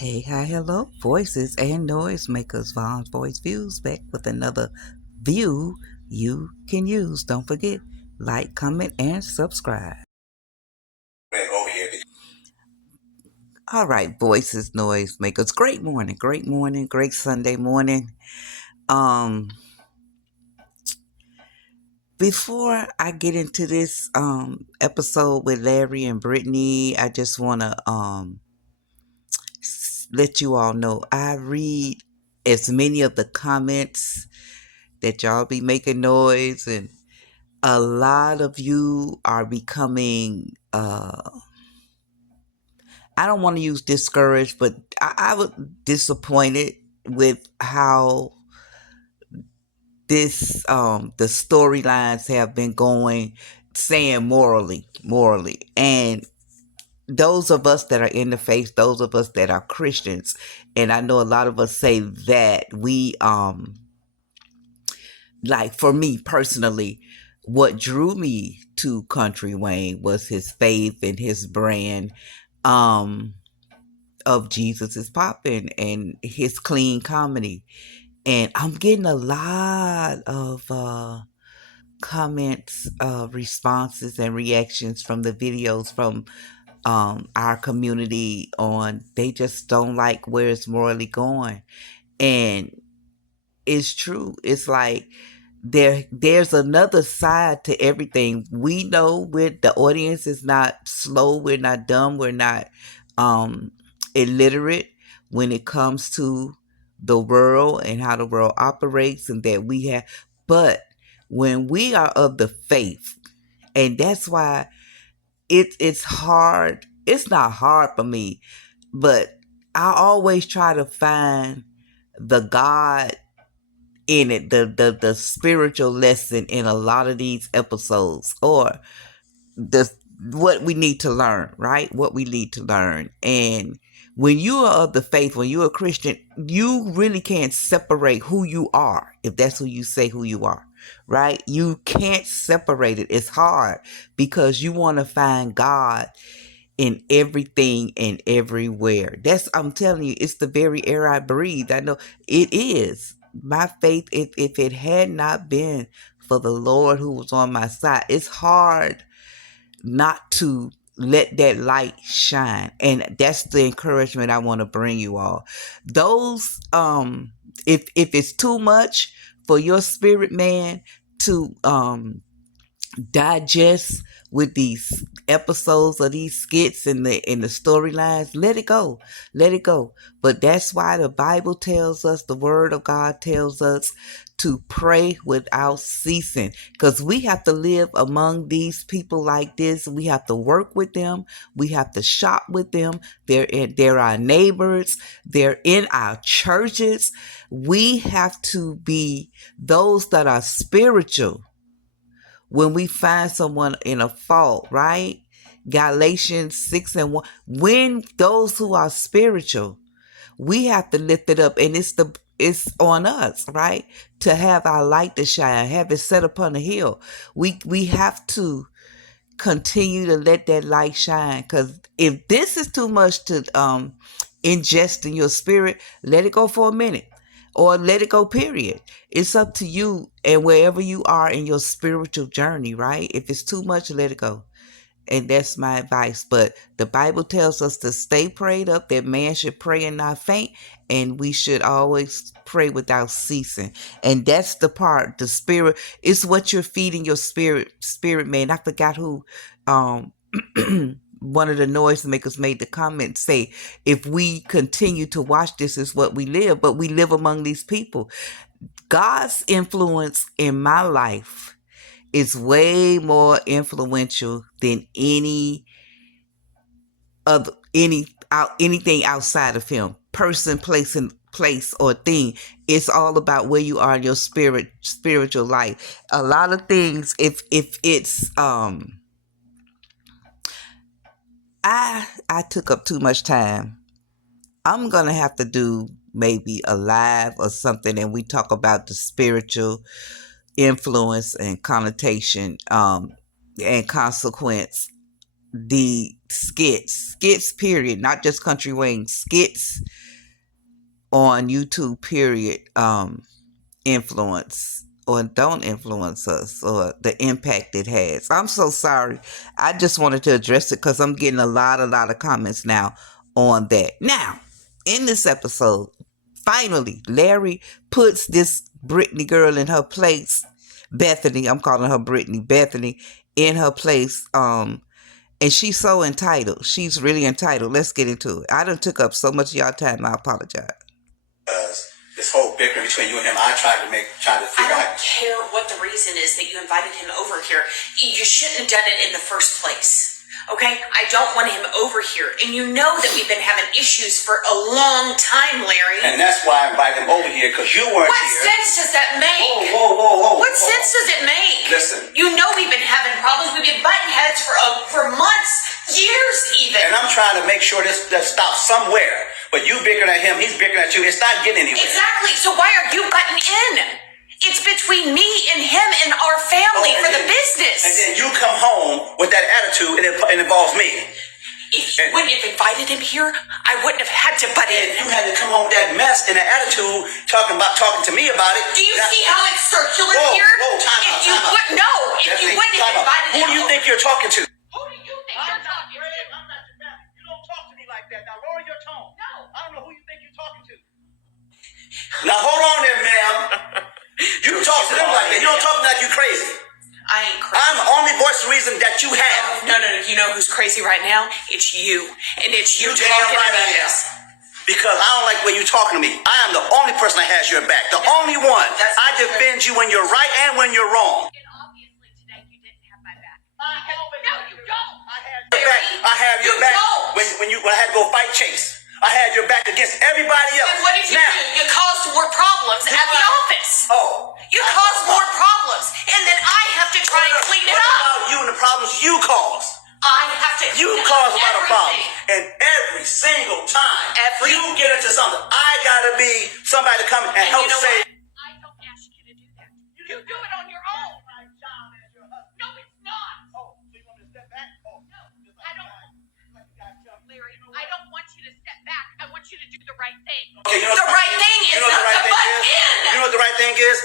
Hey, hi, hello, voices and noise makers. Vaughn's Voice Views back with another view you can use. Don't forget, like, comment, and subscribe. All right, voices, noise makers. Great morning, great Sunday morning. Um, Before I get into this episode with Larry and Brittany, I just wanna let you all know I read as many of the comments that y'all be making noise, and a lot of you are becoming I don't want to use discouraged, but I was disappointed with how this the storylines have been going, saying morally, and those of us that are in the faith, those of us that are Christians, and I know a lot of us say that we like, for me personally, what drew me to Country Wayne was his faith and his brand um of Jesus is popping and his clean comedy. And I'm getting a lot of comments, responses and reactions from the videos from our community on they just don't like where it's morally going. And it's true. It's like there's another side to everything. We know the audience is not slow, we're not dumb, we're not um illiterate when it comes to the world and how the world operates, and that we have, but when we are of the faith, and that's why it's hard. It's not hard for me, but I always try to find the God in it, the spiritual lesson in a lot of these episodes, or the what we need to learn, right? What we need to learn. And when you are of the faith, when you're a Christian, you really can't separate who you are, if that's who you say who you are, right? You can't separate it. It's hard because you want to find God in everything and everywhere. That's, I'm telling you, it's the very air I breathe. I know it is. My faith, if it had not been for the Lord who was on my side, it's hard not to let that light shine. And that's the encouragement I want to bring you all. Those if it's too much for your spirit man to digest with these episodes of these skits and the storylines, let it go. Let it go. But that's why the Bible tells us, the word of God tells us to pray without ceasing, because we have to live among these people like this. We have to work with them. We have to shop with them. They're our neighbors. They're in our churches. We have to be those that are spiritual when we find someone in a fault, right? Galatians 6:1. When those who are spiritual, we have to lift it up, and it's on us, right? To have our light to shine, have it set upon a hill. We have to continue to let that light shine, because if this is too much to ingest in your spirit, let it go for a minute, or let it go, period. It's up to you and wherever you are in your spiritual journey, right? If it's too much, let it go. And that's my advice. But the Bible tells us to stay prayed up, that man should pray and not faint, and we should always pray without ceasing. And that's the part, the spirit, it's what you're feeding your spirit man. I forgot who one of the noise makers made the comment, say, if we continue to watch this is what we live, but we live among these people. God's influence in my life is way more influential than anything outside of him, person, place or thing. It's all about where you are in your spiritual life. A lot of things, if it's I took up too much time, I'm gonna have to do maybe a live or something, and we talk about the spiritual influence and connotation and consequence the skits period, not just Country Wayne, skits on YouTube period, influence or don't influence us, or the impact it has. I'm so sorry. I just wanted to address it because I'm getting a lot of comments now on that. Now, in this episode, finally, Larry puts this Brittany girl in her place. Bethany, I'm calling her Brittany. Bethany in her place. And she's so entitled. She's really entitled. Let's get into it. I done took up so much of y'all time. I apologize. This whole bickering between you and him, I tried to figure out. I don't care what the reason is that you invited him over here. You shouldn't have done it in the first place. Okay? I don't want him over here. And you know that we've been having issues for a long time, Larry. And that's why I invited him over here, because you weren't What here. sense does that make? Whoa. What sense does it make? Listen. You know we've been having problems. We've been butting heads for months, years even. And I'm trying to make sure this stops somewhere. But you bickering at him, he's bickering at you. It's not getting anywhere. Exactly. So why are you butting in? It's between me and him and our family for the business. And then you come home with that attitude, and it involves me. If you wouldn't have invited him here, I wouldn't have had to butt in. You had to come home with that mess and that attitude, talking to me about it. Do you see how it's circular here? Time out. If you wouldn't have invited him. Who do you think you're talking to? Who do you think you're talking to? I'm not your family. You don't talk to me like that. Now lower your tone. No. I don't know who you think you're talking to. Now hold on there, ma'am. You talk to them like that. You don't talk to me like you crazy. I ain't crazy. I'm the only voice of reason that you have. No. You know who's crazy right now? It's you. And it's you damn talking right about I am. this. Because I don't like the way you talking to me. I am the only person that has your back. The only one. I defend you when you're right and when you're wrong. And obviously today you didn't have my back. No, you don't. I have your back when I had to go fight Chase. I had your back against everybody else. And what did you do? You caused more problems at the office. Oh. You caused more problems. And then I have to try and clean it What up. about you and the problems you cause? I have to You clean cause up a lot of problems. everything. And every single time Every- you get into something, I gotta be somebody to come and help you know save. what? I don't ask you to do that. You do it on your own. No, it's not. Oh, so you want me to step back? Oh, No, I don't. Larry, I don't want you to step back. I want you to do the right thing. Okay, The right thing is not to butt in. You know what the right thing is?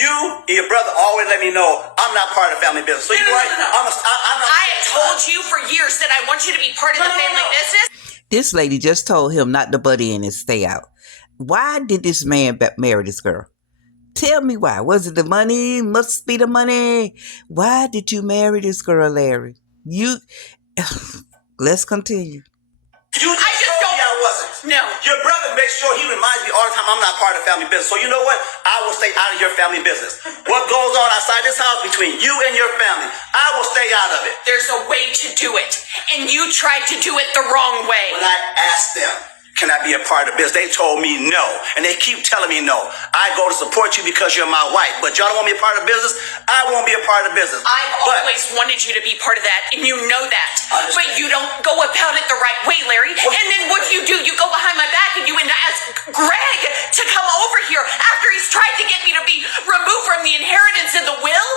You and your brother always let me know I'm not part of the family business. So you know what? No. I'm not. I have told you for years that I want you to be part of the family business. This lady just told him not to butt in and stay out. Why did this man marry this girl? Tell me why. Was it the money? Must be the money. Why did you marry this girl, Larry? Let's continue. You just told me I wasn't. No. Your brother makes sure he reminds me all the time I'm not part of family business. So you know what? I will stay out of your family business. What goes on outside this house between you and your family, I will stay out of it. There's a way to do it, and you tried to do it the wrong way. When I asked them, can I be a part of the business? They told me no. And they keep telling me no. I go to support you because you're my wife. But y'all don't want me a part of the business? I won't be a part of the business. I've always wanted you to be part of that, and you know that. But you don't go about it the right way, Larry. And then what do? You go behind my back and you ask Greg to come over here after he's tried to get me to be removed from the inheritance in the will?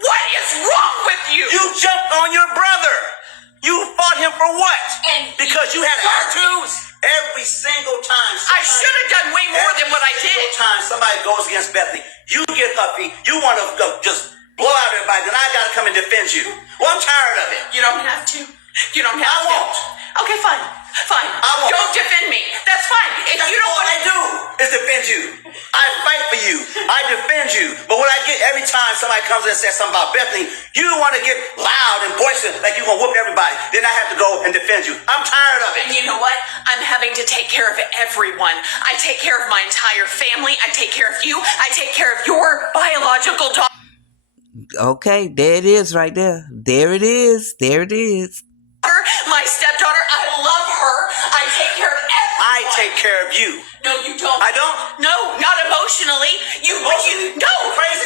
What is wrong with you? You jumped on your brother. You fought him for what? And because you had attitudes. Every single time. I should have done way more than what I did. Every time somebody goes against Bethany, you get huffy. You want to just blow out everybody. Then I got to come and defend you. Well, I'm tired of it. You don't have to. You don't have I to. won't. Okay, fine. I won't. Don't defend me. That's fine. If That's you don't all want I do is defend you. I fight for you. I defend you. But what I get every time somebody comes in and says something about Bethany, you want to get loud and boisterous like you're going to whoop everybody. Then I have to go and defend you. I'm tired of it. And you know what? I'm having to take care of everyone. I take care of my entire family. I take care of you. I take care of your biological daughter. Okay, there it is right there. There it is. There it is. My stepdaughter, I love her. I take care of everyone. I take care of you. No, you don't. I don't? No, not emotionally. No, Crazy?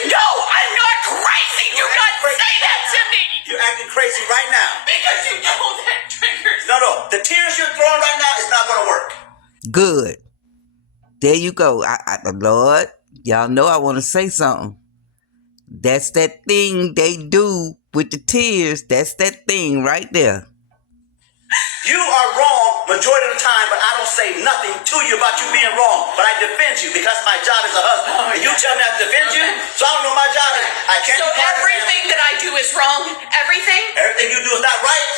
No, I'm not crazy. Do not crazy. say that to me. You're acting crazy right now. Because you know that triggers. No. The tears you're throwing right now is not going to work. Good. There you go. Lord, y'all know I want to say something. That's that thing they do with the tears. That's that thing right there. You are wrong majority of the time, but I don't say nothing to you about you being wrong. But I defend you because my job is a husband. And you tell me I defend you, so I don't know my job is. I can't. So everything that I do is wrong. Everything. Everything you do is not right.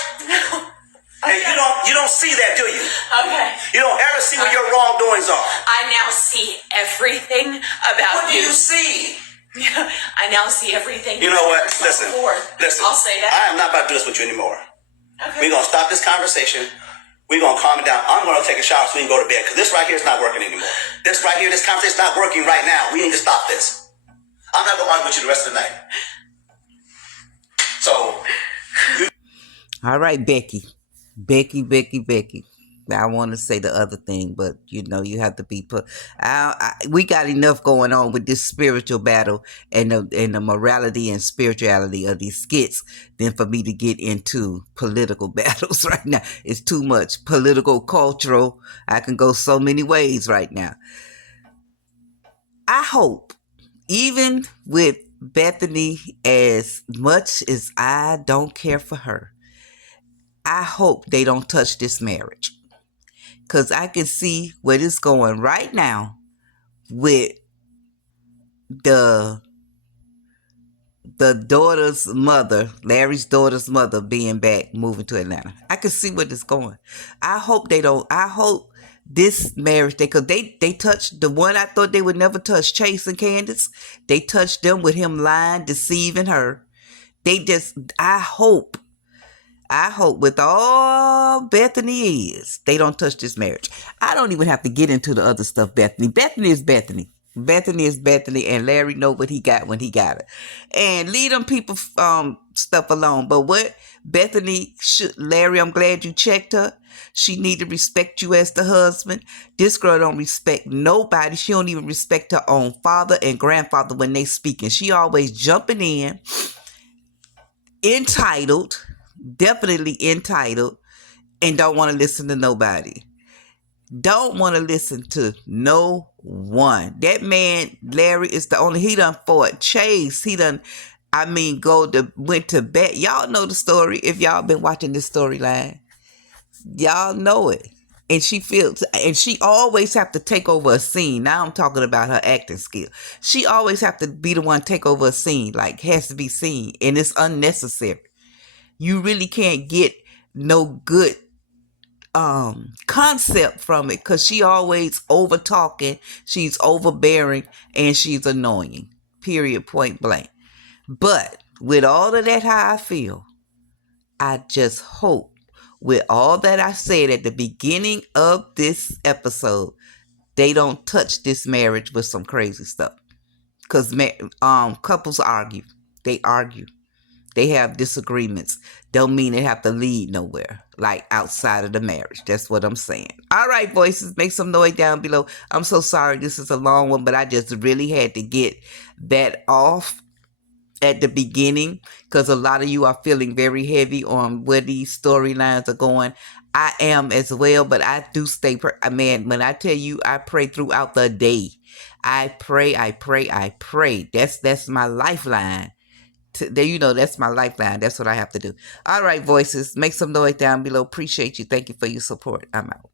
And you don't see that, do you? Okay. You don't ever see what your wrongdoings are. I now see everything about What do you see? I now see everything. You know what? Listen. I'll say that. I am not about to do this with you anymore. Okay. We're going to stop this conversation. We're going to calm it down. I'm going to take a shower so we can go to bed because this right here is not working anymore. This right here, this conversation is not working right now. We need to stop this. I'm not going to argue with you the rest of the night. So. All right, Becky. Becky. I want to say the other thing, but you have to be put. We got enough going on with this spiritual battle and the morality and spirituality of these skits than for me to get into political battles right now. It's too much political, cultural. I can go so many ways right now. I hope, even with Bethany, as much as I don't care for her, I hope they don't touch this marriage. Because I can see where it's going right now with the daughter's mother, Larry's daughter's mother, being back, moving to Atlanta. I can see where it's going. I hope they don't. I hope this marriage, because they touched the one I thought they would never touch, Chase and Candace. They touched them with him lying, deceiving her. I hope with all Bethany is, they don't touch this marriage. I don't even have to get into the other stuff, Bethany. Bethany is Bethany. Bethany is Bethany, and Larry know what he got when he got it. And leave them people stuff alone. But what Bethany should, Larry, I'm glad you checked her. She need to respect you as the husband. This girl don't respect nobody. She don't even respect her own father and grandfather when they speaking. She always jumping in, entitled, definitely entitled, and don't want to listen to nobody. Don't want to listen to no one. That man, Larry, is the only, he done fought Chase. He done, went to bed. Y'all know the story if y'all been watching this storyline. Y'all know it. And she always have to take over a scene. Now I'm talking about her acting skill. She always have to be the one to take over a scene, like has to be seen. And it's unnecessary. You really can't get no good concept from it because she always over talking, she's overbearing, and she's annoying. Period, point blank. But with all of that, how I feel, I just hope with all that I said at the beginning of this episode, they don't touch this marriage with some crazy stuff. Because couples argue. They argue. They have disagreements. Don't mean they have to lead nowhere, like outside of the marriage. That's what I'm saying. All right, voices, make some noise down below. I'm so sorry this is a long one, but I just really had to get that off at the beginning because a lot of you are feeling very heavy on where these storylines are going. I am as well, but I do stay. When I tell you I pray throughout the day, I pray. That's my lifeline. That's my lifeline. That's what I have to do. All right, voices, make some noise down below. Appreciate you. Thank you for your support. I'm out.